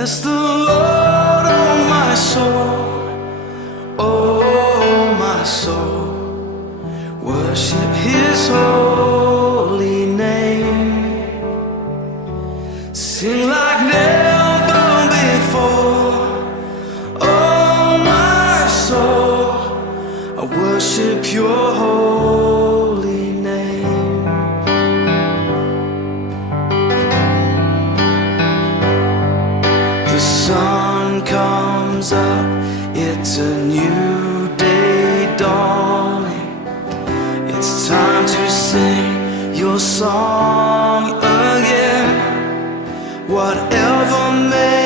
Bless the Lord, oh my soul, oh my soul. Worship His holy name. Sing like never before, oh my soul. I worship Your holy name. The sun comes up, it's a new day dawning. It's time to sing Your song again. Whatever may